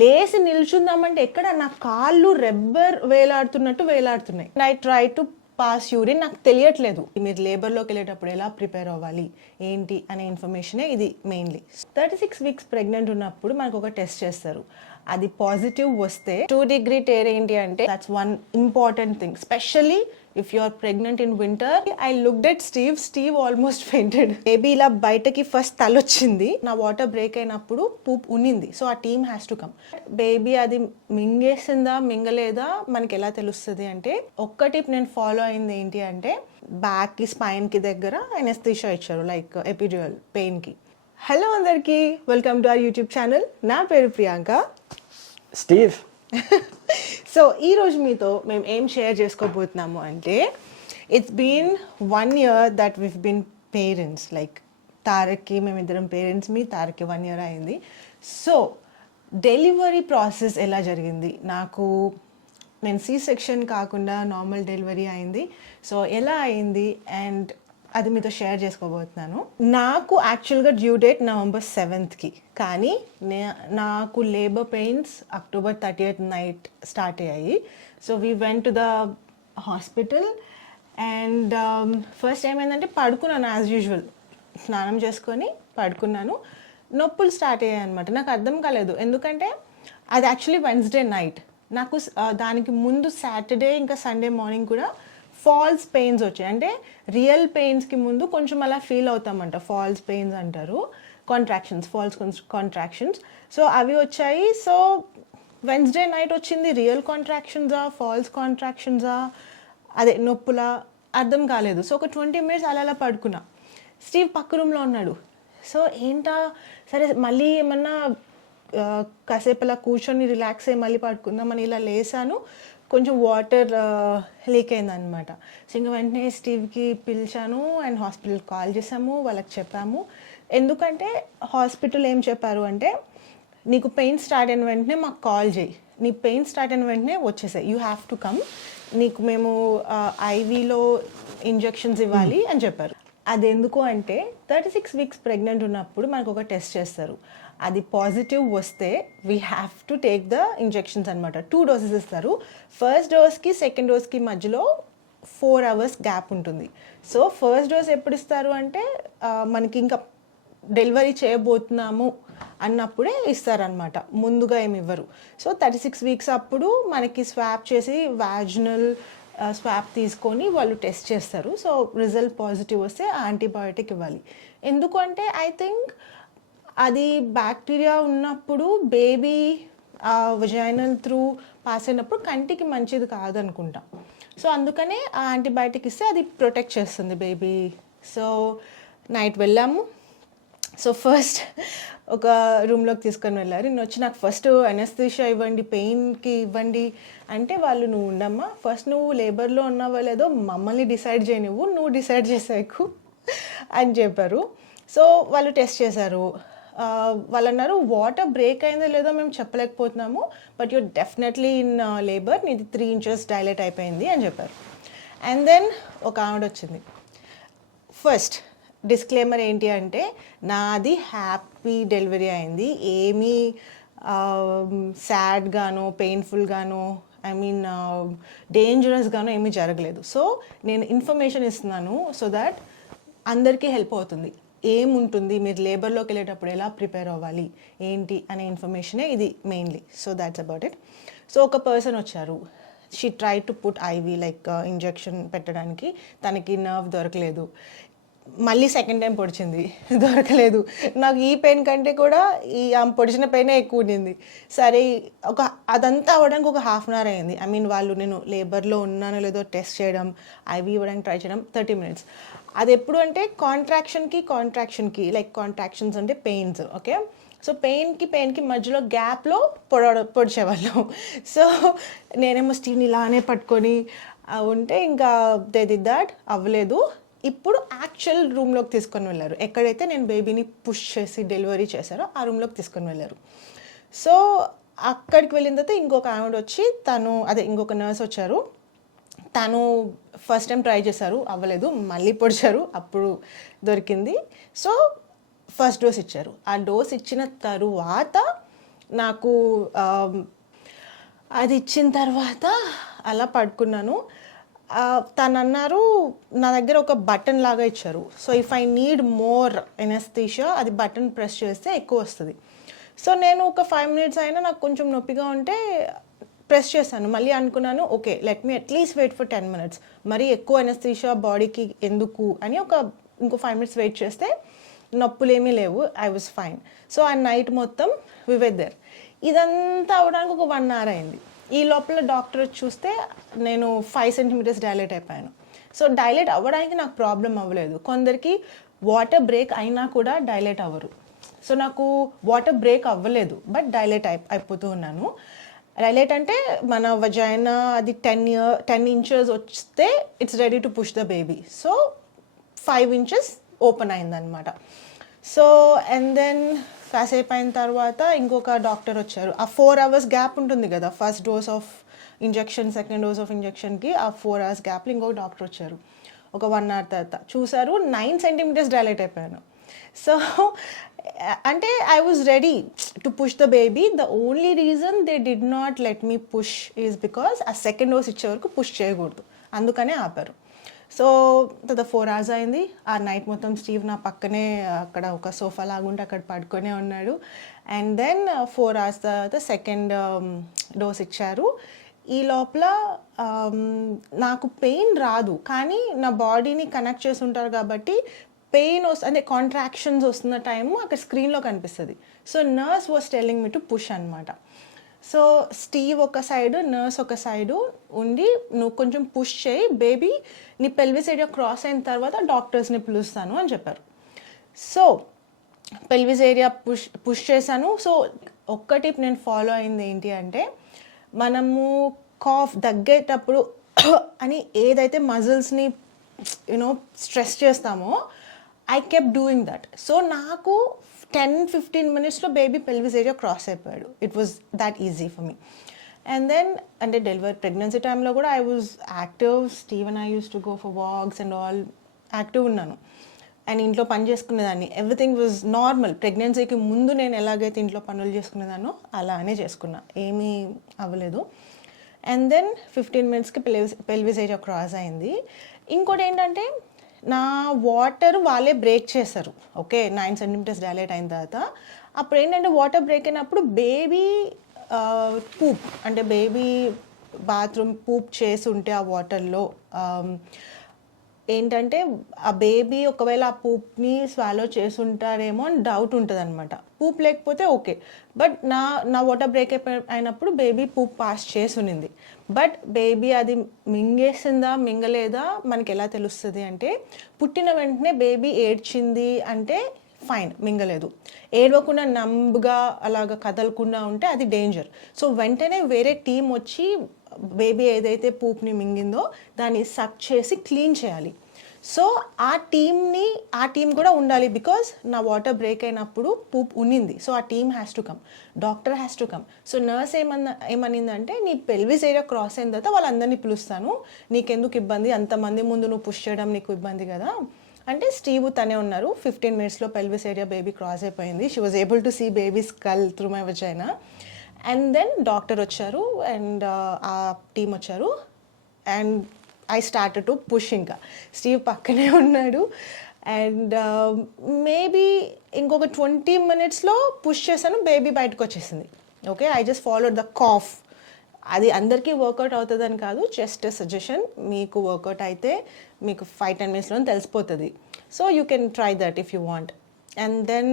లేసి నిల్చుందామంటే ఎక్కడ నా కాళ్ళు రెబ్బర్ వేలాడుతున్నట్టు వేలాడుతున్నాయి. I try to pass urine, నాకు తెలియట్లేదు. మీరు లేబర్లోకి వెళ్ళేటప్పుడు ఎలా ప్రిపేర్ అవ్వాలి ఏంటి అనే ఇన్ఫర్మేషనే ఇది మెయిన్లీ. 36 వీక్స్ ప్రెగ్నెంట్ ఉన్నప్పుడు మనకు ఒక టెస్ట్ చేస్తారు. అది పాజిటివ్ వస్తే 2-degree tear ఏంటి అంటే that's one important thing. Specially if you are pregnant in winter. I looked at Steve almost fainted. Baby ఇలా బయటకి ఫస్ట్ తలొచ్చింది, నా వాటర్ బ్రేక్ అయినప్పుడు పూప్ ఉన్నింది. సో ఆ team has to come. Baby అది మింగేసిందా మింగలేదా మనకి ఎలా తెలుస్తుంది అంటే, ఒక్కటి నేను ఫాలో అయింది ఏంటి అంటే, బ్యాక్ కి స్పైన్ కి దగ్గర అనెస్థీషియా ఇచ్చారు, లైక్ ఎపిడ్యూరల్ పెయిన్ కి. హలో అందరికీ, welcome to our YouTube channel. నా పేరు ప్రియాంక. స్టీవ్. సో ఈరోజు మీతో మేము ఏం షేర్ చేసుకోబోతున్నాము అంటే, it's been 1 year that we've been parents. Like తారక్కి మేమిద్దరం పేరెంట్స్, మీ తారక్కి 1 year అయింది. సో డెలివరీ ప్రాసెస్ ఎలా జరిగింది, నేను సి సెక్షన్ కాకుండా నార్మల్ డెలివరీ అయింది. సో ఎలా అయింది అండ్ అది మీతో షేర్ చేసుకోబోతున్నాను. నాకు యాక్చువల్గా డ్యూ డేట్ November 7th, కానీ నాకు labour pains October 30th night start అయ్యాయి. So we went to the hospital and first ఏమైందంటే పడుకున్నాను యాజ్ యూజువల్. స్నానం చేసుకొని పడుకున్నాను. నొప్పులు స్టార్ట్ అయ్యాయి అనమాట. నాకు అర్థం కాలేదు, ఎందుకంటే అది యాక్చువల్లీ వెన్స్డే నైట్. నాకు దానికి ముందు సాటర్డే ఇంకా సండే మార్నింగ్ కూడా ఫాల్స్ పెయిన్స్ వచ్చాయి. అంటే రియల్ పెయిన్స్కి ముందు కొంచెం అలా ఫీల్ అవుతామంట, ఫాల్స్ పెయిన్స్ అంటారు, కాంట్రాక్షన్స్, ఫాల్స్ కాంట్రాక్షన్స్. సో అవి వచ్చాయి. సో వెన్స్డే నైట్ వచ్చింది. రియల్ కాంట్రాక్షన్సా ఫాల్స్ కాంట్రాక్షన్సా అదే నొప్పులా అర్థం కాలేదు. సో ఒక 20 minutes అలా పడుకున్నా. స్టీవ్ పక్క రూమ్లో ఉన్నాడు. సో ఏంటా సరే మళ్ళీ ఏమన్నా కాసేపు అలా కూర్చొని రిలాక్స్ అయ్యి మళ్ళీ పడుకుందామని ఇలా లేసాను. కొంచెం వాటర్ లీక్ అయిందనమాట. సో ఇంకా వెంటనే స్టీవ్కి పిలిచాను అండ్ హాస్పిటల్కి కాల్ చేసాము, వాళ్ళకి చెప్పాము. ఎందుకంటే హాస్పిటల్ ఏం చెప్పారు అంటే, నీకు పెయిన్ స్టార్ట్ అయిన వెంటనే మాకు కాల్ చేయి, నీ పెయిన్ స్టార్ట్ అయిన వెంటనే వచ్చేసాయి, యూ హ్యావ్ టు కమ్, నీకు మేము ఐవీలో ఇంజెక్షన్స్ ఇవ్వాలి అని చెప్పారు. అది ఎందుకు అంటే 36 వీక్స్ ప్రెగ్నెంట్ ఉన్నప్పుడు మనకు ఒక టెస్ట్ చేస్తారు. అది పాజిటివ్ వస్తే we have to take the injections అనమాట. 2 doses ఇస్తారు. ఫస్ట్ డోస్కి సెకండ్ డోస్కి మధ్యలో 4 hours గ్యాప్ ఉంటుంది. సో ఫస్ట్ డోస్ ఎప్పుడు ఇస్తారు అంటే మనకి ఇంకా డెలివరీ చేయబోతున్నాము అన్నప్పుడే ఇస్తారనమాట, ముందుగా ఏమి ఇవ్వరు. సో 36 వీక్స్ అప్పుడు మనకి స్వాప్ చేసి వాజినల్ స్వాప్ తీసుకొని వాళ్ళు టెస్ట్ చేస్తారు. సో రిజల్ట్ పాజిటివ్ వస్తే యాంటీబయాటిక్ ఇవ్వాలి. ఎందుకు అంటే ఐ థింక్ అది బ్యాక్టీరియా ఉన్నప్పుడు బేబీ వజైనల్ త్రూ పాస్ అయినప్పుడు కంటికి మంచిది కాదనుకుంటా. సో అందుకనే ఆ యాంటీబయాటిక్ ఇస్తే అది ప్రొటెక్ట్ చేస్తుంది బేబీ. సో నైట్ వెళ్ళాము. సో ఫస్ట్ ఒక రూమ్లోకి తీసుకొని వెళ్ళారు. నేను వచ్చి నాకు ఫస్ట్ అనెస్థీషియా ఇవ్వండి, పెయిన్కి ఇవ్వండి అంటే, వాళ్ళు నువ్వు ఉండమ్మా, ఫస్ట్ నువ్వు లేబర్లో ఉన్నావో లేదో మమ్మల్ని డిసైడ్ చేయనివ్వు, నువ్వు డిసైడ్ చేసాకు అని చెప్పారు. సో వాళ్ళు టెస్ట్ చేశారు. వాళ్ళు అన్నారు వాటర్ బ్రేక్ అయిందో లేదో మేము చెప్పలేకపోతున్నాము, but you're definitely in labour, నీది 3 inches డైలేట్ అయిపోయింది అని చెప్పారు. అండ్ దెన్ ఒక ఆవిడ వచ్చింది. ఫస్ట్ డిస్క్లైమర్ ఏంటి అంటే, నాది హ్యాపీ డెలివరీ అయింది, ఏమీ సాడ్గానో పెయిన్ఫుల్గానో డేంజరస్గానో ఏమీ జరగలేదు. సో నేను ఇన్ఫర్మేషన్ ఇస్తున్నాను సో దాట్ అందరికీ హెల్ప్ అవుతుంది. ఏముంటుంది, మీరు లేబర్లోకి వెళ్ళేటప్పుడు ఎలా ప్రిపేర్ అవ్వాలి ఏంటి అనే ఇన్ఫర్మేషనే ఇది mainly. So that's about it. So ఒక పర్సన్ వచ్చారు. She try to put ivy, like injection పెట్టడానికి. తనకి నర్వ్ దొరకలేదు. మళ్ళీ సెకండ్ టైం పొడిచింది, దొరకలేదు. నాకు ఈ పెయిన్ కంటే కూడా ఈ పొడిచిన పెయినే ఎక్కువ ఉండింది. సరే అదంతా అవ్వడానికి ఒక 1/2 hour అయింది. వాళ్ళు నేను లేబర్లో ఉన్నానో లేదో టెస్ట్ చేయడం, ఐవీ ఇవ్వడానికి ట్రై చేయడం 30 minutes. అది ఎప్పుడు అంటే కాంట్రాక్షన్కి లైక్ కాంట్రాక్షన్స్ అంటే పెయిన్స్, ఓకే. సో పెయిన్కి మధ్యలో గ్యాప్లో పొడిచేవాళ్ళం. సో నేనేమో స్టీవ్ని ఇలానే పట్టుకొని ఉంటే ఇంకా దే డిడ్ దట్, అవ్వలేదు. ఇప్పుడు యాక్చువల్ రూమ్లోకి తీసుకొని వెళ్ళారు. ఎక్కడైతే నేను బేబీని పుష్ చేసి డెలివరీ చేశారో ఆ రూమ్లోకి తీసుకొని వెళ్ళారు. సో అక్కడికి వెళ్ళిన తర్వాత ఇంకొక ఆవిడ వచ్చి, ఇంకొక నర్స్ వచ్చారు. తను ఫస్ట్ టైం ట్రై చేశారు, అవ్వలేదు, మళ్ళీ పొడిచారు, అప్పుడు దొరికింది. సో ఫస్ట్ డోస్ ఇచ్చారు. ఆ డోస్ ఇచ్చిన తరువాత నాకు అది ఇచ్చిన తర్వాత అలా పడుకున్నాను. తను అన్నారు, నా దగ్గర ఒక బటన్ లాగా ఇచ్చారు. So if I need more anaesthesia అది బటన్ ప్రెస్ చేస్తే ఎక్కువ వస్తుంది. సో నేను ఒక 5 minutes అయినా నాకు కొంచెం నొప్పిగా ఉంటే ప్రెస్ చేశాను. మళ్ళీ అనుకున్నాను, okay let me at least wait for 10 minutes. మరీ ఎక్కువ ఎనస్థీషియా బాడీకి ఎందుకు అని ఇంకో 5 minutes వెయిట్ చేస్తే నొప్పులు ఏమీ లేవు. I was fine. సో ఆ నైట్ మొత్తం వి వర్ దేర్. ఇదంతా అవడానికి ఒక 1 hour అయింది. ఈ లోపల డాక్టర్ చూస్తే నేను 5 centimeters డైలేట్ అయిపోయాను. సో డైలేట్ అవ్వడానికి నాకు ప్రాబ్లం అవ్వలేదు. కొందరికి వాటర్ బ్రేక్ అయినా కూడా డైలేట్ అవ్వరు. సో నాకు వాటర్ బ్రేక్ అవ్వలేదు, బట్ డైలేట్ అయిపోతూ ఉన్నాను. డైలేట్ అంటే మన వజైనా అది 10 inches వస్తే it's ready to push the baby. So 5 inches open అయిందనమాట. సో అండ్ దెన్ కాసేపు అయిన తర్వాత ఇంకొక డాక్టర్ వచ్చారు. ఆ 4 hours గ్యాప్ ఉంటుంది కదా, first dose of injection second dose of ఇంజెక్షన్కి ఆ 4 hours గ్యాప్లో ఇంకొక డాక్టర్ వచ్చారు. ఒక 1 hour తర్వాత చూసారు 9 centimeters డైలేట్ అయిపోయాను. సో అంటే I was ready to push the baby. The only reason they did not let me push is because ఆ సెకండ్ డోస్ ఇచ్చే వరకు పుష్ చేయకూడదు, అందుకనే ఆపారు. సో 4 hours అయింది. ఆ నైట్ మొత్తం స్టీవ్ నా పక్కనే అక్కడ ఒక సోఫా లాగుంటే అక్కడ పడుకొనే ఉన్నాడు. అండ్ దెన్ 4 hours తర్వాత సెకండ్ డోస్ ఇచ్చారు. ఈ లోపల నాకు పెయిన్ రాదు, కానీ నా బాడీని కనెక్ట్ చేసి ఉంటారు కాబట్టి పెయిన్ అంటే కాంట్రాక్షన్స్ వస్తున్న టైము అక్కడ స్క్రీన్లో కనిపిస్తుంది. So nurse was telling me to push అనమాట. సో స్టీవ్ ఒక సైడు, నర్స్ ఒక సైడు ఉండి నువ్వు కొంచెం పుష్ చేయి బేబీ, నీ పెల్విస్ ఏరియా క్రాస్ అయిన తర్వాత డాక్టర్స్ని పిలుస్తాను అని చెప్పారు. సో పెల్విస్ ఏరియా పుష్ చేశాను. సో ఒక్కటి నేను ఫాలో అయింది ఏంటి అంటే, మనము కాఫ్ దగ్గేటప్పుడు అని ఏదైతే మజిల్స్ని స్ట్రెస్ చేస్తామో I kept doing that. So నాకు 10-15 minutesలో బేబీ పెల్విస్ ఏరియా క్రాస్ అయిపోయాడు. It was that easy for me. And then అంటే ప్రెగ్నెన్సీ టైంలో కూడా I was active. Steve and I use to go for walks and all, active ఉన్నాను. And ఇంట్లో పని చేసుకునేదాన్ని. Everything was normal. ప్రెగ్నెన్సీకి ముందు నేను ఎలాగైతే ఇంట్లో పనులు చేసుకునేదానో అలానే చేసుకున్నా, ఏమీ అవ్వలేదు. అండ్ దెన్ 15 minutesకి పెల్విస్ ఏరియా క్రాస్ అయింది. ఇంకోటి ఏంటంటే నా వాటర్ వాళ్ళే బ్రేక్ చేశారు. ఓకే 9 centimeters డైలేట్ అయిన తర్వాత అప్పుడు ఏంటంటే వాటర్ బ్రేక్ అయినప్పుడు బేబీ పూప్ అంటే బేబీ బాత్రూమ్ పూప్ చేసి ఉంటే ఆ వాటర్లో ఏంటంటే ఆ బేబీ ఒకవేళ ఆ పూప్ని స్వాలో చేసి ఉంటారేమో అని డౌట్ ఉంటుంది అనమాట. పూప్ లేకపోతే ఓకే, బట్ నా వాటర్ బ్రేక్ అయినప్పుడు బేబీ పూప్ పాస్ చేసి ఉన్నింది. బట్ బేబీ అది మింగేసిందా మింగలేదా మనకి ఎలా తెలుస్తుంది అంటే, పుట్టిన వెంటనే బేబీ ఏడ్చింది అంటే ఫైన్, మింగలేదు. ఏడవకుండా నంబుగా అలాగ కదలకుండా ఉంటే అది డేంజర్. సో వెంటనే వేరే టీం వచ్చి బేబీ ఏదైతే పూప్ని మింగిందో దాన్ని సక్ చేసి క్లీన్ చేయాలి. సో ఆ టీం కూడా ఉండాలి, బికాజ్ నా వాటర్ బ్రేక్ అయినప్పుడు పూప్ ఉన్నింది. సో ఆ team has to come, doctor has to come. So nurse ఏమనిందంటే, నీ పెల్విస్ ఏరియా క్రాస్ అయిన తర్వాత వాళ్ళందరినీ పిలుస్తాను, నీకెందుకు ఇబ్బంది, అంతమంది ముందు నువ్వు పుష్ చేయడం నీకు ఇబ్బంది కదా అంటే. స్టీవ్ తనే ఉన్నారు. 15 minutesలో పెల్విస్ ఏరియా బేబీ క్రాస్ అయిపోయింది. She was able to see baby skull through my vagina. And then doctor వచ్చారు అండ్ ఆ టీం వచ్చారు and I started to push. ఇంకా స్టీవ్ పక్కనే ఉన్నాడు. అండ్ మేబీ ఇంకొక 20 minutesలో పుష్ చేశాను, బేబీ బయటకు వచ్చేసింది. Okay, I just followed the cough. అది అందరికీ వర్కౌట్ అవుతుందని కాదు, జస్ట్ సజెషన్. మీకు వర్కౌట్ అయితే మీకు 5-10 minutesలో తెలిసిపోతుంది. So you can try that if you want. And then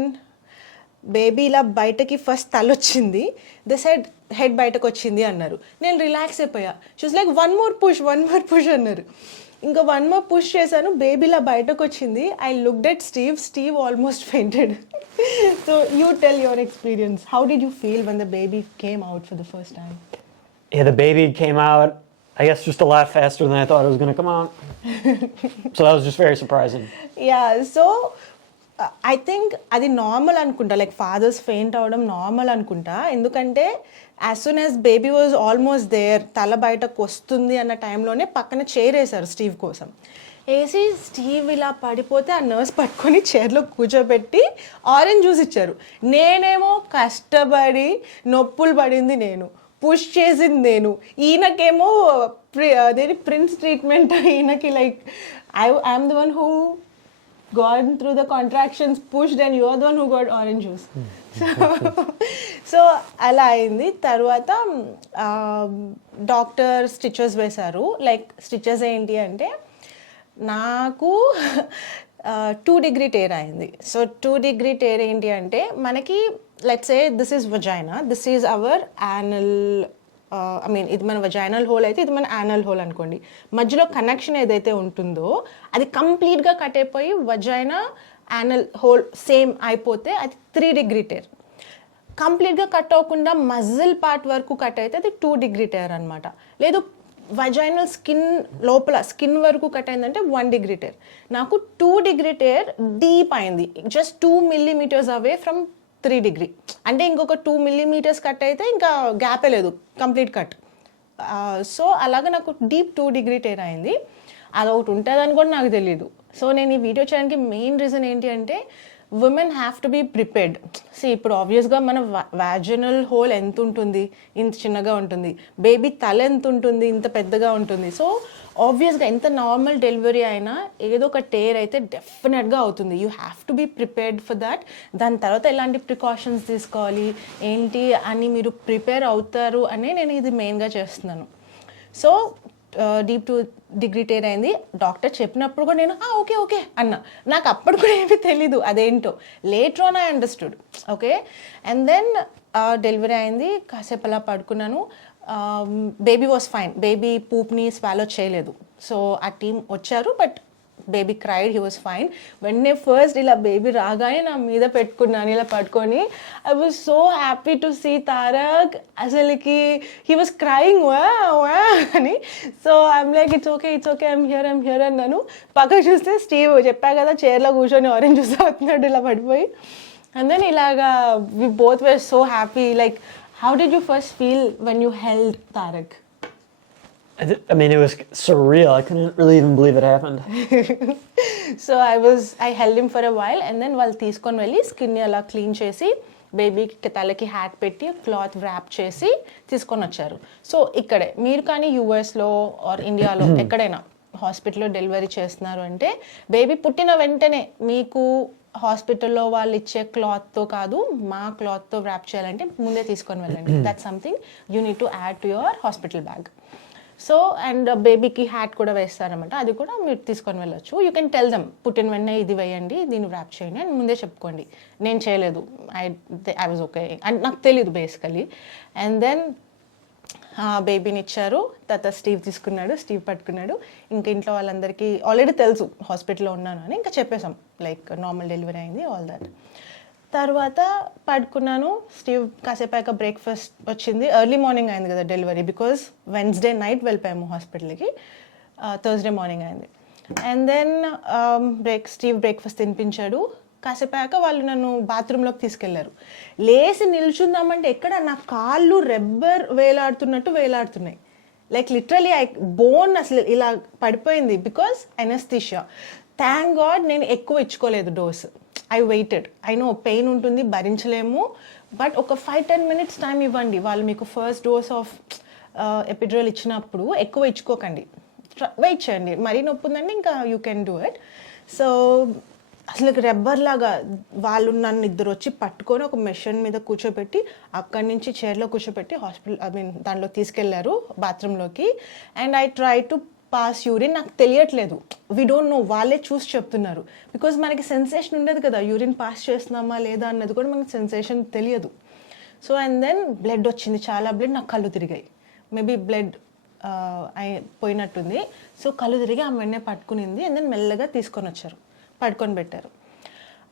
baby ఇలా బయటకి ఫస్ట్ తలొచ్చింది, ద సైడ్ హెడ్ బయటకు వచ్చింది అన్నారు. నేను రిలాక్స్ అయిపోయా. She's like one more push అన్నారు. ఇంకా 1 more పుష్ చేశాను, బేబీ ఇలా బయటకు వచ్చింది. I looked at Steve almost fainted. So you tell your experience. How did you feel when the baby came out for the first time? Yeah, the baby came out, I guess, just a lot faster than I thought it was going to come out. So that was just very surprising. Yeah, so I think అది normal అనుకుంటా, like fathers faint అవ్వడం normal అనుకుంటా. ఎందుకంటే as soon as baby was almost there, తల బయటకు వస్తుంది అన్న టైంలోనే పక్కన చైర్ వేశారు స్టీవ్ కోసం. వేసి స్టీవ్ ఇలా పడిపోతే ఆ నర్స్ పట్టుకొని చైర్లో కూర్చోబెట్టి ఆరెంజ్ జ్యూస్ ఇచ్చారు. నేనేమో కష్టపడి నొప్పులు పడింది నేను, పుష్ చేసింది నేను, ఈయనకేమో అదేది ప్రిన్స్ ట్రీట్మెంట్, ఈయనకి like I'm the one who gone through the contractions, pushed, and you're the one who got orange juice. So అలా అయింది. తర్వాత డాక్టర్ స్టిచెస్ వేశారు. లైక్ స్టిచెస్ ఏంటి అంటే నాకు 2-degree టేర్ అయింది. సో 2-degree టేర్ ఏంటి అంటే మనకి let's say this is వజైనా, this is our anal, I mean ఇది మన వజైనల్ హోల్ అయితే ఇది మన యానల్ హోల్ అనుకోండి. మధ్యలో కనెక్షన్ ఏదైతే ఉంటుందో అది కంప్లీట్గా కట్ అయిపోయి వజైనా యానల్ హోల్ సేమ్ అయిపోతే అది 3-degree టేర్. కంప్లీట్గా కట్ అవ్వకుండా మజిల్ పార్ట్ వరకు కట్ అయితే అది 2-degree టేర్ అనమాట. లేదు వజైనల్ స్కిన్ లోపల స్కిన్ వరకు కట్ అయిందంటే 1-degree టేర్. నాకు 2-degree టేర్ డీప్ అయింది, just 2 millimeters away from 3-degree. అంటే ఇంకొక 2 millimeters కట్ అయితే ఇంకా గ్యాపే లేదు, కంప్లీట్ కట్. సో అలాగా నాకు డీప్ 2-degree టేర్ అయింది. అదొకటి ఉంటుందని కూడా నాకు తెలియదు. సో నేను ఈ వీడియో చేయడానికి మెయిన్ రీజన్ ఏంటి అంటే women have to be prepared. So ఇప్పుడు ఆబ్వియస్గా మన వాజినల్ హోల్ ఎంత ఉంటుంది, ఇంత చిన్నగా ఉంటుంది. బేబీ తల ఎంత ఉంటుంది, ఇంత పెద్దగా ఉంటుంది. సో ఆబ్వియస్గా ఎంత నార్మల్ డెలివరీ అయినా ఏదో ఒక టేర్ అయితే డెఫినెట్గా అవుతుంది. You have to be prepared for that. దాని తర్వాత ఎలాంటి ప్రికాషన్స్ తీసుకోవాలి ఏంటి అని మీరు ప్రిపేర్ అవుతారు అనే నేను ఇది మెయిన్గా చేస్తున్నాను. సో డీప్ 2-degree టేర్ అయింది. డాక్టర్ చెప్పినప్పుడు కూడా నేను ఓకే ఓకే అన్నా. నాకు అప్పుడు కూడా ఏమీ తెలీదు అదేంటో. Later on I understood. Okay, and then delivery అయింది. కాసేపు అలా పడుకున్నాను. Baby was fine. బేబీ పూప్ని స్వాలో చేయలేదు. సో ఆ టీం వచ్చారు, but baby cried, he was fine. వెంటనే ఫస్ట్ ఇలా బేబీ రాగానే నా మీద పెట్టుకున్నాను ఇలా పట్టుకొని. I was so happy to see Tarak. అసలుకి హీ వాజ్ క్రైయింగ్ వా వా అని. So I'm like it's okay I'm here అన్నాను. పక్కకు చూస్తే స్టీవ్ చెప్పా కదా చైర్లో కూర్చొని ఆరెంజ్ జ్యూస్ అవుతున్నాడు ఇలా పడిపోయి. అండ్ దెన్ ఇలాగా we both were so happy. Like how did you first feel when you held Tarak? I mean, it was surreal. I couldn't really even believe it happened. So I held him for a while, and then వాళ్ళు తీసుకొని వెళ్ళి skin అలా clean చేసి బేబీకి తలకి hat పెట్టి cloth rap చేసి తీసుకొని వచ్చారు. సో ఇక్కడే మీరు కానీ యూఎస్లో ఆర్ ఇండియాలో ఎక్కడైనా హాస్పిటల్లో డెలివరీ చేస్తున్నారు అంటే బేబీ పుట్టిన వెంటనే మీకు హాస్పిటల్లో వాళ్ళు ఇచ్చే క్లాత్తో కాదు, మా క్లాత్తో ర్యాప్ చేయాలంటే ముందే తీసుకొని వెళ్ళండి. That's something you need to add to your hospital bag. So and బేబీకి హ్యాట్ కూడా వేస్తారనమాట, అది కూడా మీరు తీసుకొని వెళ్ళొచ్చు. యూ కెన్ టెల్ దమ్ పుట్టిన వెంటనే ఇది వేయండి, దీన్ని ర్యాప్ చేయండి అని ముందే చెప్పుకోండి. నేను చేయలేదు, ఐ వాజ్ ఓకే, అండ్ నాకు తెలీదు బేసికలీ. అండ్ దెన్ బేబీని ఇచ్చారు. తర్వాత స్టీవ్ తీసుకున్నాడు, స్టీవ్ పట్టుకున్నాడు. ఇంకా ఇంట్లో వాళ్ళందరికీ ఆల్రెడీ తెలుసు హాస్పిటల్లో ఉన్నాను అని, ఇంకా చెప్పేసాం లైక్ నార్మల్ డెలివరీ అయింది ఆల్ దట్. తర్వాత పడుకున్నాను. స్టీవ్ కాసేపాక బ్రేక్ఫాస్ట్ వచ్చింది. ఎర్లీ మార్నింగ్ అయింది కదా డెలివరీ, బికాజ్ వెన్స్డే నైట్ వెళ్ళిపోయాము హాస్పిటల్కి. థర్స్డే మార్నింగ్ అయింది. అండ్ దెన్ స్టీవ్ బ్రేక్ఫాస్ట్ తినిపించాడు. కాసేపాక వాళ్ళు నన్ను బాత్రూంలోకి తీసుకెళ్లారు. లేచి నిల్చుందామంటే ఎక్కడ నా కాళ్ళు రెబ్బర్ వేలాడుతున్నాయి. లైక్ లిటరలీ బోన్ అసలు ఇలా పడిపోయింది బికాజ్ ఎనస్థీషియా. థ్యాంక్ గాడ్ నేను ఎక్కువ ఇచ్చుకోలేదు dose. I waited. I know pain ఉంటుంది, భరించలేము, బట్ ఒక 5-10 minutes టైం ఇవ్వండి. వాళ్ళు మీకు ఫస్ట్ డోస్ ఆఫ్ ఎపిడ్రల్ ఇచ్చినప్పుడు ఎక్కువ ఇచ్చుకోకండి, వెయిట్ చేయండి. మరీ నొప్పి ఉందండి ఇంకా you can do it. So అసలు రెబ్బర్ లాగా వాళ్ళు నన్ను ఇద్దరు వచ్చి పట్టుకొని ఒక మెషిన్ మీద కూర్చోబెట్టి అక్కడి నుంచి చైర్లో కూర్చోబెట్టి దాంట్లో తీసుకెళ్లారు బాత్రూంలోకి. And I try to pass urine. నాకు తెలియట్లేదు, వీ డోంట్ నో, వాళ్ళే చూసి చెప్తున్నారు. బికాజ్ మనకి సెన్సేషన్ ఉండదు కదా యూరిన్ పాస్ చేస్తున్నామా లేదా అన్నది కూడా మనకి సెన్సేషన్ తెలియదు. సో అండ్ దెన్ బ్లడ్ వచ్చింది, చాలా బ్లడ్. నాకు కళ్ళు తిరిగాయి, మేబీ బ్లడ్ పోయినట్టుంది. సో కళ్ళు తిరిగి ఆమె వెంటనే పట్టుకునింది. అండ్ దెన్ మెల్లగా తీసుకొని వచ్చారు, పడుకొని పెట్టారు.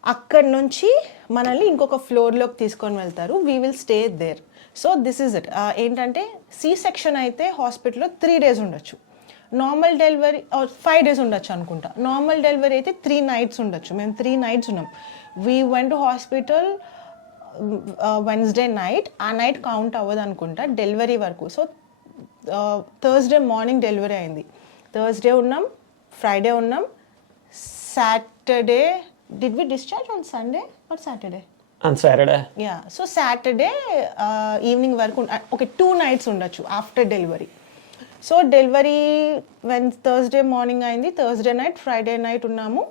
అక్కడి నుంచి మనల్ని ఇంకొక ఫ్లోర్లోకి తీసుకొని వెళ్తారు. We will stay there. So this is it. ఏంటంటే సి సెక్షన్ అయితే హాస్పిటల్లో 3 days ఉండొచ్చు, నార్మల్ డెలివరీ 5 days ఉండొచ్చు అనుకుంటా. నార్మల్ డెలివరీ అయితే 3 nights ఉండొచ్చు. మేము 3 nights ఉన్నాం. We went to hospital Wednesday night. ఆ నైట్ కౌంట్ అవ్వదు అనుకుంటా డెలివరీ వరకు. సో థర్స్డే మార్నింగ్ డెలివరీ అయింది. థర్స్డే ఉన్నాం, ఫ్రైడే ఉన్నాం, Saturday did we discharge on Sunday or Saturday? On Saturday. Yeah, so Saturday evening వరకు ఒక 2 nights ఉండొచ్చు after delivery. So delivery Thursday morning అయింది, థర్స్డే నైట్, ఫ్రైడే నైట్ ఉన్నాము,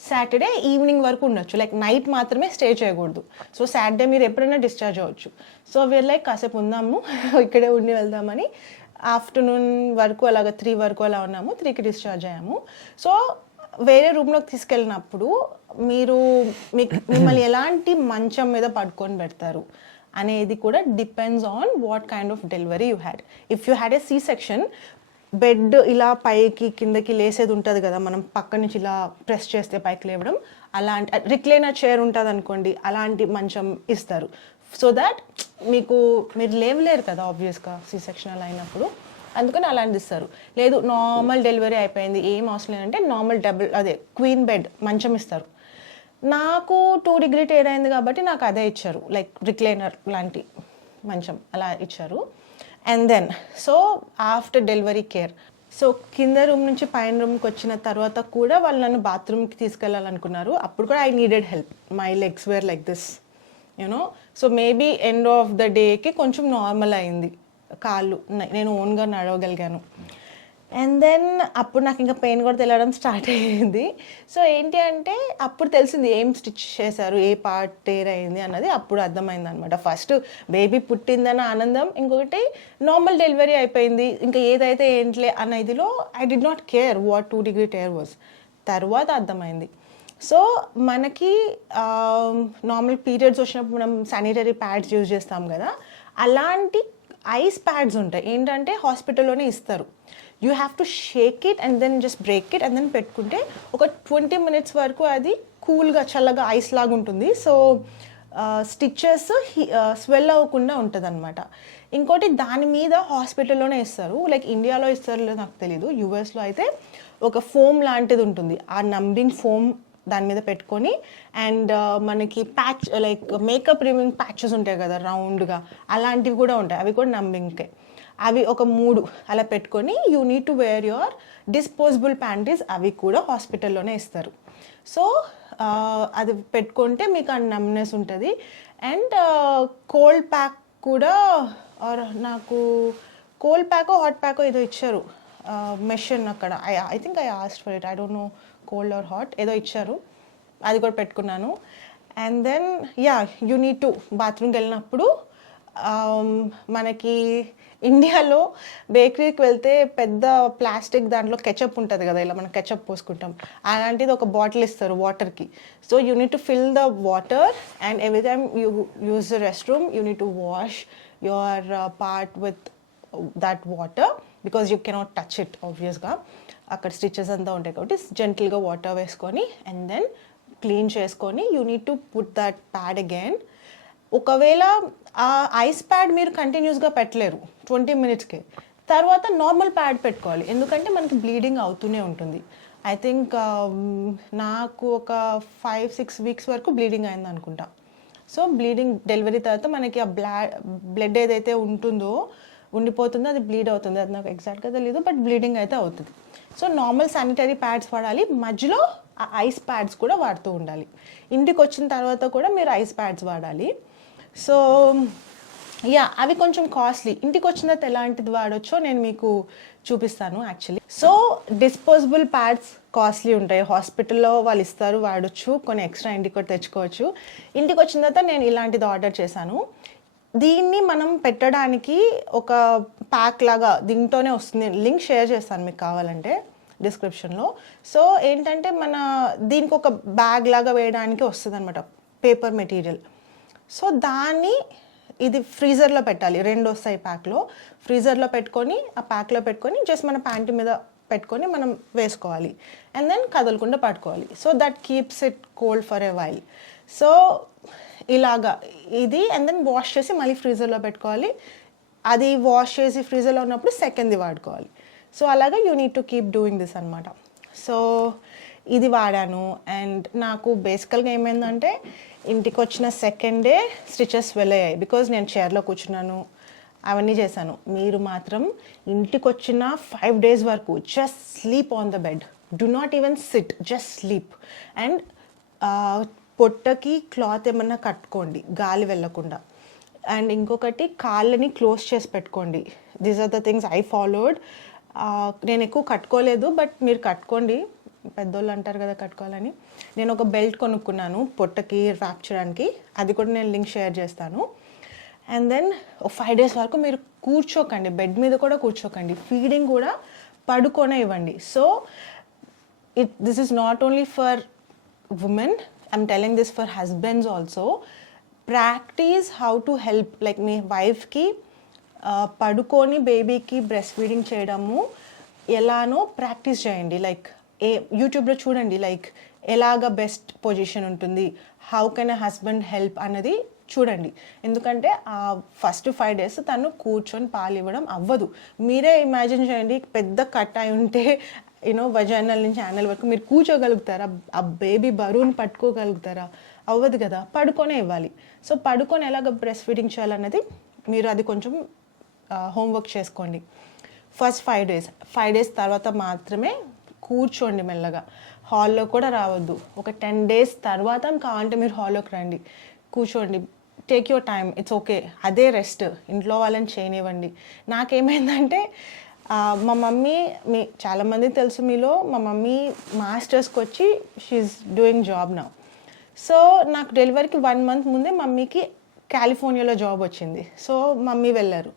Saturday evening వరకు ఉండొచ్చు, లైక్ నైట్ మాత్రమే స్టే చేయకూడదు. సో సాటర్డే మీరు ఎప్పుడైనా డిశ్చార్జ్ అవ్వచ్చు. సో వీరు లైక్ కాసేపు ఉందాము ఇక్కడే ఉండి వెళ్దామని ఆఫ్టర్నూన్ వరకు అలాగా 3 వరకు అలా ఉన్నాము, 3కి డిశ్చార్జ్ అయ్యాము. సో వేరే రూమ్లోకి తీసుకెళ్ళినప్పుడు మిమ్మల్ని ఎలాంటి మంచం మీద పడుకొని పెడతారు అనేది కూడా depends on what kind of delivery you had. If you had A C section, bed ఇలా పైకి కిందకి లేసేది ఉంటుంది కదా, మనం పక్క నుంచి ఇలా ప్రెస్ చేస్తే పైకి లేవడం, అలాంటి రిక్లైనర్ చైర్ ఉంటుంది అనుకోండి, అలాంటి మంచం ఇస్తారు. సో దాట్ మీరు లేవలేరు కదా ఆబ్వియస్గా సీ సెక్షన్ అలా అయినప్పుడు, అందుకని అలాంటిది ఇస్తారు. లేదు నార్మల్ డెలివరీ అయిపోయింది ఏం అవసరం లేదంటే నార్మల్ క్వీన్ బెడ్ మంచం ఇస్తారు. నాకు 2 degree టేర్ అయింది కాబట్టి నాకు అదే ఇచ్చారు, లైక్ రిక్లైనర్ లాంటి మంచం అలా ఇచ్చారు. And then so after delivery care, so కింద రూమ్ నుంచి పైన రూమ్కి వచ్చిన తర్వాత కూడా వాళ్ళు నన్ను బాత్రూమ్కి తీసుకెళ్ళాలనుకున్నారు. అప్పుడు కూడా I needed help, my legs were like this you know. So maybe end of the డేకి కొంచెం నార్మల్ అయింది, కాళ్ళు నేను ఓన్గా నడవగలిగాను. అండ్ దెన్ అప్పుడు నాకు ఇంకా పెయిన్ కూడా తెలియడం స్టార్ట్ అయ్యింది. సో ఏంటి అంటే అప్పుడు తెలిసింది ఏం స్టిచ్ చేశారు, ఏ పార్ట్ టేర్ అయింది అన్నది అప్పుడు అర్థమైంది అనమాట. ఫస్ట్ బేబీ పుట్టిందన్న ఆనందం, ఇంకొకటి నార్మల్ డెలివరీ అయిపోయింది ఇంకా ఏదైతే ఏంట్లే అన్న ఇదిలో I did not care what 2 degree tear was. తర్వాత అర్థమైంది. సో మనకి నార్మల్ పీరియడ్స్ వచ్చినప్పుడు మనం శానిటరీ ప్యాడ్స్ యూజ్ చేస్తాం కదా, అలాంటి ఐస్ ప్యాడ్స్ ఉంటాయి. ఏంటంటే హాస్పిటల్లోనే ఇస్తారు. You have to shake it and then just break it and then పెట్టుకుంటే ఒక 20 minutes వరకు అది కూల్గా చల్లగా ఐస్ లాగా ఉంటుంది. సో స్టిచెస్ స్వెల్ అవ్వకుండా ఉంటుంది అనమాట. ఇంకోటి దాని మీద హాస్పిటల్లోనే ఇస్తారు, లైక్ ఇండియాలో ఇస్తారు లేదు నాకు తెలీదు, యూఎస్లో అయితే ఒక ఫోమ్ లాంటిది ఉంటుంది, ఆ నంబింగ్ ఫోమ్ దాని మీద పెట్టుకొని అండ్ మనకి patch like makeup removing patches ఉంటాయి కదా రౌండ్గా, అలాంటివి కూడా ఉంటాయి, అవి కూడా నంబింగ్కే. అవి ఒక 3 అలా పెట్టుకొని you need to wear your disposable panties, అవి కూడా హాస్పిటల్లోనే ఇస్తారు. సో అది పెట్టుకుంటే మీకు ఆ నమ్నెస్ ఉంటుంది. అండ్ కోల్డ్ ప్యాక్ కూడా, ఆర్ నాకు కోల్డ్ ప్యాకో హాట్ ప్యాకో ఏదో ఇచ్చారు, మెషిన్ అక్కడ I think I asked for it, I don't know cold or hot ఏదో ఇచ్చారు, అది కూడా పెట్టుకున్నాను. And then yeah you need to బాత్రూమ్కి వెళ్ళినప్పుడు మనకి ఇండియాలో బేకరీకి వెళ్తే పెద్ద ప్లాస్టిక్ దాంట్లో కెచప్ ఉంటుంది కదా, ఇలా మనం కెచప్ పోసుకుంటాం, అలాంటిది ఒక బాటిల్ ఇస్తారు వాటర్కి. So you need to fill the water and every time you use the rest room you need to wash your part with that water because you cannot touch it ఆబ్వియస్గా, అక్కడ stitches అంతా ఉంటాయి కాబట్టి జెంటిల్గా water వేసుకొని and then clean చేసుకొని you need to put that pad again. ఒకవేళ ఆ ice pad మీరు కంటిన్యూస్గా పెట్టలేరు 20 minutesకి, తర్వాత నార్మల్ ప్యాడ్ పెట్టుకోవాలి, ఎందుకంటే మనకి బ్లీడింగ్ అవుతూనే ఉంటుంది. ఐ థింక్ నాకు ఒక 5-6 weeks వరకు బ్లీడింగ్ అయింది అనుకుంటా. సో బ్లీడింగ్ డెలివరీ తర్వాత మనకి ఆ బ్లడ్ ఏదైతే ఉండిపోతుందో అది బ్లీడ్ అవుతుంది, అది నాకు ఎగ్జాక్ట్గా తెలియదు, బట్ బ్లీడింగ్ అయితే అవుతుంది. సో నార్మల్ శానిటరీ ప్యాడ్స్ వాడాలి, మధ్యలో ఆ ఐస్ ప్యాడ్స్ కూడా వాడుతూ ఉండాలి. ఇంటికి వచ్చిన తర్వాత కూడా మీరు ఐస్ ప్యాడ్స్ వాడాలి. సో యా అవి కొంచెం కాస్ట్లీ. ఇంటికి వచ్చిన తర్వాత ఎలాంటిది వాడొచ్చో నేను మీకు చూపిస్తాను actually. So disposable pads costly ఉంటాయి, హాస్పిటల్లో వాళ్ళు ఇస్తారు వాడొచ్చు, కొన్ని ఎక్స్ట్రా ఇంటికి కూడా తెచ్చుకోవచ్చు. ఇంటికి వచ్చిన తర్వాత నేను ఇలాంటిది ఆర్డర్ చేశాను. దీన్ని మనం పెట్టడానికి ఒక ప్యాక్ లాగా దీంట్లోనే వస్తుంది, లింక్ షేర్ చేస్తాను మీకు కావాలంటే డిస్క్రిప్షన్లో. సో ఏంటంటే దీనికి ఒక బ్యాగ్ లాగా వేయడానికి వస్తుంది అనమాట, పేపర్ మెటీరియల్. సో దాన్ని ఇది ఫ్రీజర్లో పెట్టాలి, 2 వస్తాయి ప్యాక్లో, ఫ్రీజర్లో పెట్టుకొని ఆ ప్యాక్లో పెట్టుకొని జస్ట్ మన ప్యాంటీ మీద పెట్టుకొని మనం వేసుకోవాలి అండ్ దెన్ కదలకుండా పట్టుకోవాలి. So that keeps it cold for a while. So ఇలాగా ఇది అండ్ దెన్ వాష్ చేసి మళ్ళీ ఫ్రీజర్లో పెట్టుకోవాలి, అది వాష్ చేసి ఫ్రీజర్లో ఉన్నప్పుడు సెకండ్ది వాడుకోవాలి. సో అలాగా you need to keep doing this అనమాట. సో ఇది వాడాను. అండ్ నాకు బేసికల్గా ఏమైందంటే ఇంటికి వచ్చిన సెకండ్ డే స్టిచెస్ వెళ్ళాయి బికాజ్ నేను చైర్లో కూర్చున్నాను, అవన్నీ చేశాను. మీరు మాత్రం ఇంటికి వచ్చిన 5 days వరకు just sleep on the bed, do not even sit, just sleep. And పొట్టకి క్లాత్ ఏమన్నా కట్టుకోండి గాలి వెళ్ళకుండా. అండ్ ఇంకొకటి కాళ్ళని క్లోజ్ చేసి పెట్టుకోండి. These are the things I followed. నేను ఎక్కువ కట్టుకోలేదు, బట్ మీరు కట్టుకోండి, పెద్దోళ్ళు అంటారు కదా కట్టుకోవాలని. నేను ఒక బెల్ట్ కొనుక్కున్నాను పొట్టకి ర్యాప్ చేయడానికి, అది కూడా నేను లింక్ షేర్ చేస్తాను. అండ్ దెన్ 5 days వరకు మీరు కూర్చోకండి, బెడ్ మీద కూడా కూర్చోకండి, ఫీడింగ్ కూడా పడుకొనే ఇవ్వండి. So this is not only for women, I'm telling this for husbands also. Practice how to help, like మీ వైఫ్కి పడుకొని బేబీకి బ్రెస్ట్ ఫీడింగ్ చేయడము ఎలానో ప్రాక్టీస్ చేయండి. లైక్ యూట్యూబ్లో చూడండి, లైక్ ఎలాగ బెస్ట్ పొజిషన్ ఉంటుంది, how can a husband help అన్నది చూడండి. ఎందుకంటే ఆ ఫస్ట్ 5 days తను కూర్చొని పాలు ఇవ్వడం అవ్వదు. మీరే ఇమాజిన్ చేయండి, పెద్ద కట్ అయి ఉంటే వజైనల్ నుంచి యానల్ వరకు మీరు కూర్చోగలుగుతారా? ఆ బేబీ బరువుని పట్టుకోగలుగుతారా? అవ్వదు కదా, పడుకొనే ఇవ్వాలి. సో పడుకొని ఎలాగ బ్రెస్ట్ ఫీడింగ్ చేయాలన్నది మీరు అది కొంచెం హోంవర్క్ చేసుకోండి. ఫస్ట్ 5 days తర్వాత మాత్రమే కూర్చోండి మెల్లగా. హాల్లో కూడా రావద్దు. ఒక 10 days తర్వాత కావాలంటే మీరు హాల్లోకి రండి, కూర్చోండి, take your time, it's okay. అదే రెస్ట్, ఇంట్లో వాళ్ళని చేయనివ్వండి. నాకేమైందంటే మా మమ్మీ, చాలామంది తెలుసు మీలో, మా మమ్మీ మాస్టర్స్కి వచ్చి she's doing job now. So నాకు డెలివరీకి 1 month ముందే మమ్మీకి కాలిఫోర్నియాలో జాబ్ వచ్చింది. సో మమ్మీ వెళ్ళారు.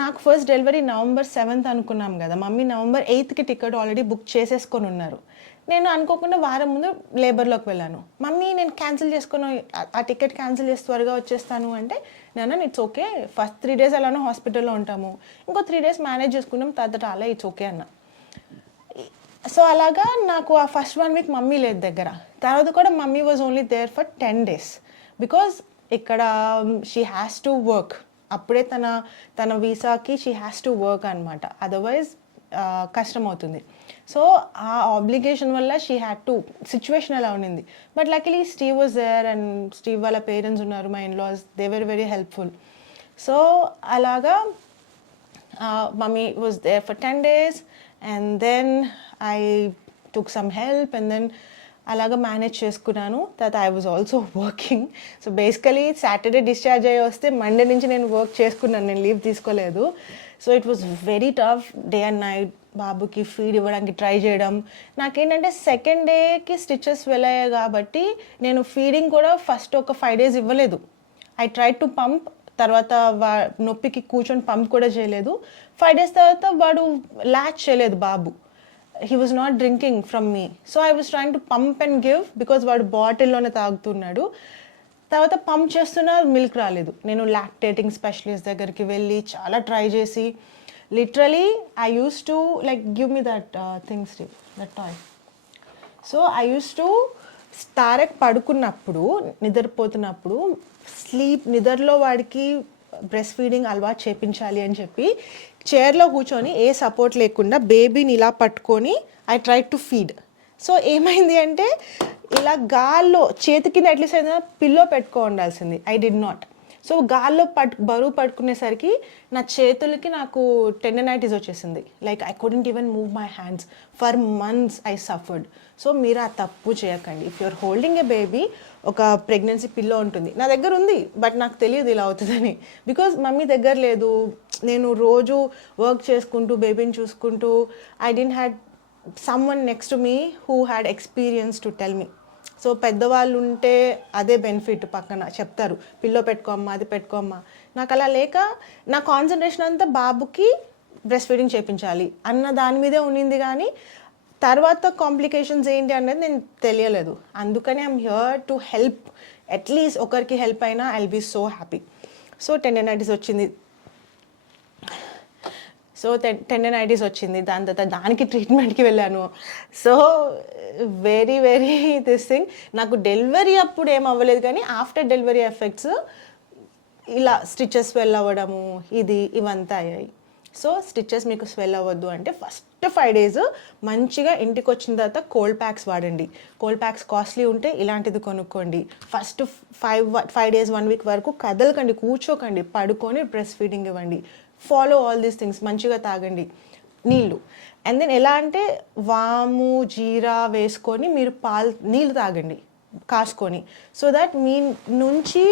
నాకు ఫస్ట్ డెలివరీ November 7th అనుకున్నాం కదా, mummy November 8th ticket already book చేసేసుకొని ఉన్నారు. నేను అనుకోకుండా వారం ముందు లేబర్లోకి వెళ్ళాను. మమ్మీ నేను క్యాన్సిల్ చేసుకొని ఆ టికెట్ క్యాన్సిల్ చేసి త్వరగా వచ్చేస్తాను అంటే, నాన్న ఇట్స్ ఓకే, ఫస్ట్ 3 days అలానో హాస్పిటల్లో ఉంటాము, ఇంకో 3 days మేనేజ్ చేసుకున్నాం, తర్వాత అలా ఇట్స్ ఓకే అన్న. సో అలాగా నాకు ఆ ఫస్ట్ 1 week మమ్మీ లేదు దగ్గర. తర్వాత కూడా mummy was only there for 10 days because ఇక్కడ షీ హ్యాస్ టు వర్క్. అప్పుడే తన వీసాకి షీ హ్యాస్ టు వర్క్ అనమాట, అదర్వైజ్ కష్టం అవుతుంది. సో ఆ ఆబ్లిగేషన్ వల్ల షీ హ్యాడ్ టు, సిచ్యువేషన్ అలా ఉండింది. But luckily Steve was there, and Steve వాళ్ళ పేరెంట్స్ ఉన్నారు, my in-laws, they were very helpful. So అలాగా mummy was there for 10 days, and then I took some help, and then అలాగా manage చేసుకున్నాను. తర్వాత I was also working. So basically Saturday discharge అయ్యి వస్తే Monday నుంచి నేను work చేసుకున్నాను, నేను లీవ్ తీసుకోలేదు. So it was very tough, day and night బాబుకి ఫీడ్ ఇవ్వడానికి ట్రై చేయడం. నాకేంటంటే 2nd dayకి స్టిచెస్ వెళ్ళాయి కాబట్టి నేను ఫీడింగ్ కూడా ఫస్ట్ ఒక 5 days ఇవ్వలేదు. ఐ ట్రై టు పంప్, తర్వాత నొప్పికి కూర్చొని పంప్ కూడా చేయలేదు. 5 days తర్వాత వాడు ల్యాచ్ చేయలేదు బాబు, he was not drinking from me. So I was trying to pump and give because వాడు బాటిల్లోనే తాగుతున్నాడు. తర్వాత పంప్ చేస్తున్నా మిల్క్ రాలేదు. నేను లాక్టేటింగ్ స్పెషలిస్ట్ దగ్గరికి వెళ్ళి చాలా ట్రై చేసి, literally I use to like give me that things, that toy. So I use to Tarak పడుకున్నప్పుడు, నిద్రపోతున్నప్పుడు నిద్రలో వాడికి బ్రెస్ట్ ఫీడింగ్ అలవాటు చేయించాలి అని చెప్పి చైర్లో కూర్చొని ఏ సపోర్ట్ లేకుండా బేబీని ఇలా పట్టుకొని I try to feed. So ఏమైంది అంటే ఇలా గాల్లో చేతి కింద అట్లీస్ట్ ఏదైనా పిల్లో పెట్టుకో ఉండాల్సింది, ఐ డిడ్ నాట్. సో గాల్లో బరువు పట్టుకునేసరికి నా చేతులకి నాకు టెండనైటిస్ వచ్చేసింది. Like I couldn't even move my hands for months, I suffered. So మీరు ఆ తప్పు చేయకండి. If you're holding a baby, ఒక ప్రెగ్నెన్సీ పిల్లో ఉంటుంది, నా దగ్గర ఉంది బట్ నాకు తెలియదు ఇలా అవుతుందని, బికాజ్ మమ్మీ దగ్గర లేదు. నేను రోజు వర్క్ చేసుకుంటూ బేబీని చూసుకుంటూ, I didn't had someone next to me who had experience to tell me. So పెద్దవాళ్ళు ఉంటే అదే బెనిఫిట్, పక్కన చెప్తారు పిల్లో పెట్టుకోమ్మా, అది పెట్టుకోమ్మా. నాకు అలా లేక నా కాన్సన్ట్రేషన్ అంతా బాబుకి బ్రెస్ట్ ఫీడింగ్ చేయించాలి అన్న దాని మీదే ఉండింది, కానీ తర్వాత కాంప్లికేషన్స్ ఏంటి అనేది నేను తెలియలేదు. అందుకని I'm here to help, at least ఒకరికి హెల్ప్ అయినా I will be so happy. So tendonitis వచ్చింది. టెండనైటిస్ వచ్చింది, దాని తర్వాత దానికి ట్రీట్మెంట్కి వెళ్ళాను. So very very this thing. నాకు డెలివరీ అప్పుడు ఏం అవ్వలేదు, కానీ ఆఫ్టర్ డెలివరీ ఎఫెక్ట్స్ ఇలా స్టిచెస్ స్వెల్ అవ్వడము ఇవంతా అయ్యాయి. సో స్టిచెస్ మీకు స్వెల్ అవ్వద్దు అంటే ఫస్ట్ 5 days మంచిగా ఇంటికి వచ్చిన తర్వాత కోల్డ్ ప్యాక్స్ వాడండి. కోల్డ్ ప్యాక్స్ కాస్ట్లీ ఉంటే ఇలాంటిది కొనుక్కోండి. ఫస్ట్ 5 days 1 week వరకు కదలకండి, కూర్చోకండి, పడుకొని బ్రెస్ట్ ఫీడింగ్ ఇవ్వండి. ఫాలో ఆల్ దీస్ థింగ్స్, మంచిగా తాగండి. నీళ్ళు. అండ్ దెన్ ఎలా అంటే వాము జీరా వేసుకొని మీరు నీళ్ళు తాగండి కాసుకొని, సో దట్ మీ నుంచి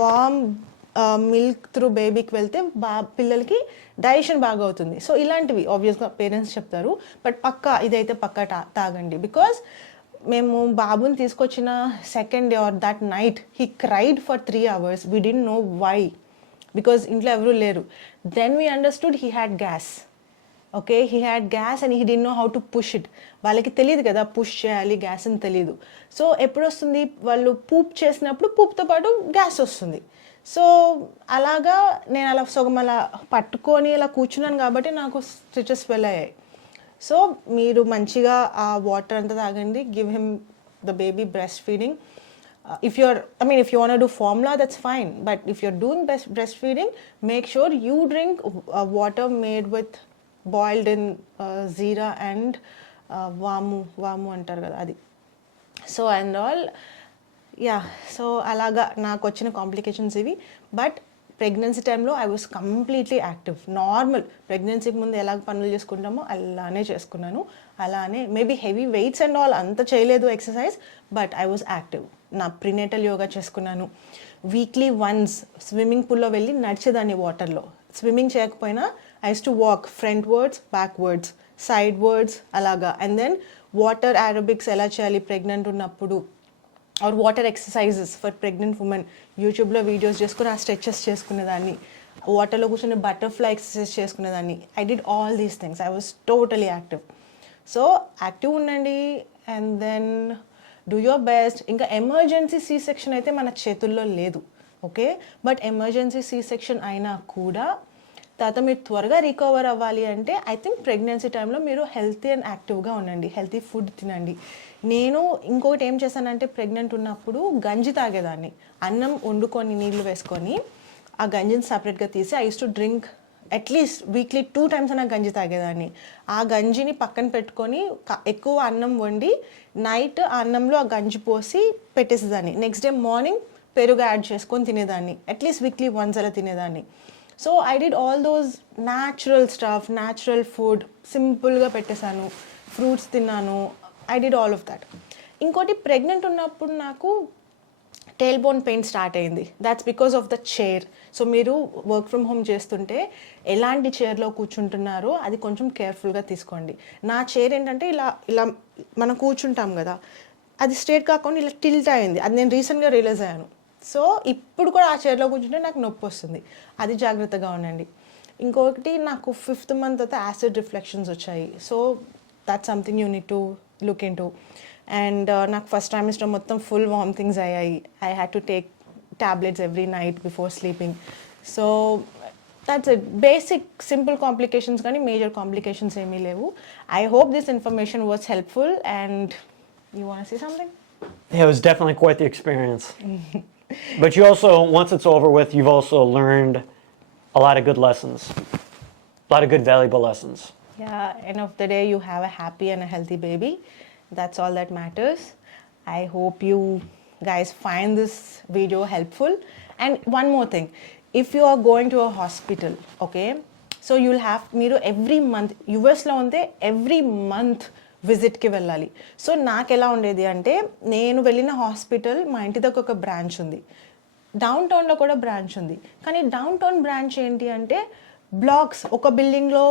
వామ్ మిల్క్ త్రూ బేబీకి వెళ్తే పిల్లలకి డైజెషన్ బాగా అవుతుంది. సో ఇలాంటివి ఆబ్వియస్గా పేరెంట్స్ చెప్తారు, బట్ పక్కా ఇదైతే పక్కా తాగండి. బికాజ్ మేము బాబుని తీసుకొచ్చిన second day or that night he cried for 3 hours. We didn't know why, because ఇంట్లో ఎవరూ లేరు. Then we understood he had gas. Okay, he had gas and he డి know how to push it. వాళ్ళకి తెలియదు కదా push చేయాలి gas అని తెలియదు. సో ఎప్పుడు వస్తుంది, వాళ్ళు పూప్ చేసినప్పుడు పూప్తో పాటు గ్యాస్ వస్తుంది. సో అలాగా నేను అలా సగం అలా పట్టుకొని అలా కూర్చున్నాను కాబట్టి నాకు స్టిచెస్ వెళ్ళాయి. సో మీరు మంచిగా ఆ వాటర్ అంతా తాగండి. Give him the baby breast feeding. If you want to do formula, that's fine. But if you're doing breastfeeding, make sure you drink water made with boiled in zeera and vamu antaru kada adi. So and all, yeah. So alaga naaku vachina complications ivi. But pregnancy టైంలో I was completely active. Normal ప్రెగ్నెన్సీకి ముందు ఎలా పనులు చేసుకుంటామో అలానే చేసుకున్నాను. అలానే maybe heavy weights and all అంత చేయలేదు exercise, but I was active. నా ప్రినేటల్ యోగా చేసుకున్నాను. వీక్లీ వన్స్ స్విమ్మింగ్ పూల్లో వెళ్ళి నడిచేదాన్ని వాటర్లో. స్విమ్మింగ్ చేయకపోయినా I use to walk frontwards, backwards, sidewards అలాగా. అండ్ దెన్ వాటర్ ఏరోబిక్స్ ఎలా చేయాలి ప్రెగ్నెంట్ ఉన్నప్పుడు, or water exercises for pregnant women యూట్యూబ్లో వీడియోస్ చేసుకుని ఆ స్ట్రెచెస్ చేసుకునేదాన్ని. వాటర్లో కూర్చొని బటర్ఫ్లై ఎక్సర్సైజ్ చేసుకునేదాన్ని. I did all these things. I was totally active. So active ఉండండి and then do your best. ఇంకా ఎమర్జెన్సీ సీ సెక్షన్ అయితే మన చేతుల్లో లేదు, okay. But emergency C section అయినా కూడా తర్వాత మీరు త్వరగా రికవర్ అవ్వాలి అంటే ఐ థింక్ ప్రెగ్నెన్సీ టైంలో మీరు హెల్తీ అండ్ యాక్టివ్గా ఉండండి, హెల్తీ ఫుడ్ తినండి. నేను ఇంకొకటి ఏం చేశానంటే ప్రెగ్నెంట్ ఉన్నప్పుడు గంజి తాగేదాన్ని. అన్నం వండుకొని నీళ్ళు వేసుకొని ఆ గంజిని సపరేట్గా తీసి I use to drink at least weekly 2 times అన్న గంజి తాగేదాన్ని. ఆ గంజిని పక్కన పెట్టుకొని ఎక్కువ అన్నం వండి నైట్ ఆ అన్నంలో ఆ గంజి పోసి పెట్టేసేదాన్ని. నెక్స్ట్ డే మార్నింగ్ పెరుగు యాడ్ చేసుకొని తినేదాన్ని. అట్లీస్ట్ వీక్లీ వన్స్ అలా తినేదాన్ని. So I did all those natural stuff, natural food సింపుల్గా పెట్టేశాను. ఫ్రూట్స్ తిన్నాను. I did all of that. ఇంకోటి ప్రెగ్నెంట్ ఉన్నప్పుడు నాకు టేల్ బోన్ పెయిన్ స్టార్ట్ అయింది. That's because of the chair. So మీరు వర్క్ ఫ్రమ్ హోమ్ చేస్తుంటే ఎలాంటి చైర్లో కూర్చుంటున్నారో అది కొంచెం కేర్ఫుల్గా తీసుకోండి. నా చైర్ ఏంటంటే ఇలా ఇలా మనం కూర్చుంటాం కదా, అది స్ట్రేట్ కాకుండా ఇలా టిల్ట్ అయింది. అది నేను రీసెంట్గా రియలైజ్ అయ్యాను. సో ఇప్పుడు కూడా ఆ చైర్లో కూర్చుంటే నాకు నొప్పి వస్తుంది. అది జాగ్రత్తగా ఉండండి. ఇంకొకటి నాకు 5th month అయితే యాసిడ్ రిఫ్లెక్షన్స్ వచ్చాయి. So that's something you need to look in to. And నాకు ఫస్ట్ ట్రైమిస్టర్ మొత్తం ఫుల్ వామిటింగ్స్ అయ్యాయి. I had to take tablets every night before sleeping. So that's it. Basic simple complications కానీ major complications ఏమీ లేవు. I hope this information was helpful. And you want say something? Yeah, it was definitely quite the experience. But you also, once it's over with, you've also learned a lot of good lessons, a lot of good valuable lessons. Yeah, end of the day, you have a happy and a healthy baby. That's all that matters. I hope you guys find this video helpful. And one more thing, if you are going to a hospital, okay, so you'll have every month, US lo unte every month విజిట్కి వెళ్ళాలి. So నాకు ఎలా ఉండేది అంటే నేను వెళ్ళిన hospital మా ఇంటి దగ్గర ఒక బ్రాంచ్ ఉంది, డౌన్ టౌన్లో కూడా బ్రాంచ్ ఉంది. కానీ డౌన్ టౌన్ బ్రాంచ్ ఏంటి అంటే బ్లాక్స్, ఒక బిల్డింగ్లో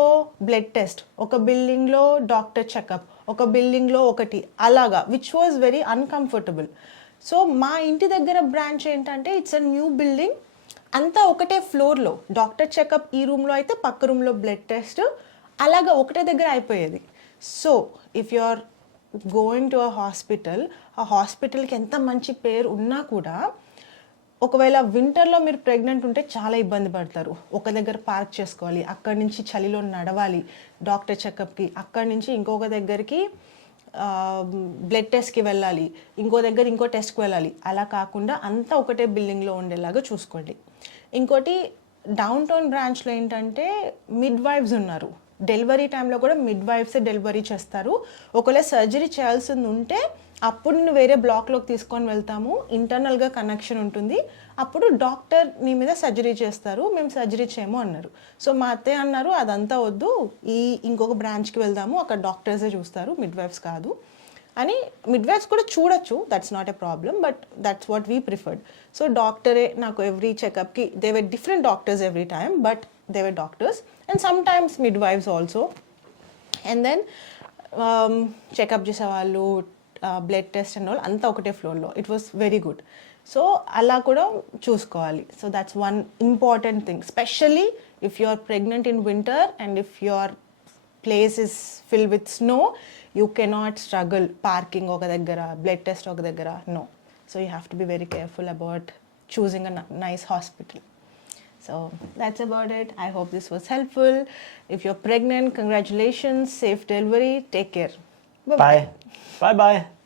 బ్లడ్ టెస్ట్, ఒక బిల్డింగ్లో డాక్టర్ చెకప్, ఒక బిల్డింగ్లో ఒకటి అలాగా, which was very uncomfortable. So మా ఇంటి దగ్గర బ్రాంచ్ ఏంటంటే ఇట్స్ అ న్యూ బిల్డింగ్, అంతా ఒకటే ఫ్లోర్లో. డాక్టర్ చెకప్ ఈ రూమ్లో అయితే పక్క రూమ్లో బ్లడ్ టెస్ట్, అలాగా ఒకటే దగ్గర అయిపోయేది. So if you are going to a hospital, ఆ హాస్పిటల్కి ఎంత మంచి పేరు ఉన్నా కూడా ఒకవేళ వింటర్లో మీరు ప్రెగ్నెంట్ ఉంటే చాలా ఇబ్బంది పడతారు. ఒక దగ్గర పార్క్ చేసుకోవాలి, అక్కడి నుంచి చలిలో నడవాలి డాక్టర్ చెకప్కి, అక్కడి నుంచి ఇంకొక దగ్గరికి బ్లడ్ టెస్ట్కి వెళ్ళాలి, ఇంకో దగ్గర ఇంకో టెస్ట్కి వెళ్ళాలి. అలా కాకుండా అంతా ఒకటే బిల్డింగ్లో ఉండేలాగా చూసుకోండి. ఇంకోటి డౌన్ టౌన్ బ్రాంచ్లో ఏంటంటే మిడ్ వైఫ్స్ ఉన్నారు. డెలివరీ టైంలో కూడా మిడ్ వైఫ్సే డెలివరీ చేస్తారు. ఒకవేళ సర్జరీ చేయాల్సింది ఉంటే అప్పుడు నేను వేరే బ్లాక్లోకి తీసుకొని వెళ్తాము, ఇంటర్నల్గా కనెక్షన్ ఉంటుంది, అప్పుడు డాక్టర్ నీ మీద సర్జరీ చేస్తారు, మేము సర్జరీ చేయము అన్నారు. సో మా అత్తయ్య అన్నారు అదంతా వద్దు, ఇంకొక బ్రాంచ్కి వెళ్దాము, అక్కడ డాక్టర్సే చూస్తారు, మిడ్ వైఫ్స్ కాదు అని. మిడ్ వైఫ్స్ కూడా చూడొచ్చు, that's not a problem, but that's what we preferred. So డాక్టరే నాకు ఎవ్రీ చెకప్కి, they were different doctors every time, but they were doctors and sometimes midwives also. And then checkup చేసేవాళ్ళు, blood test and all అంతా ఒకటే ఫ్లోర్లో. It was very good. So అలా కూడా చూసుకోవాలి. So that's one important thing, specially if you are pregnant in winter and if your place is fill with snow, you cannot struggle parking ఒక దగ్గర, blood test ఒక దగ్గర, no. So you have to be very careful about choosing a nice hospital. So that's about it. I hope this was helpful. If you're pregnant, congratulations, safe delivery, take care. Bye. Bye bye.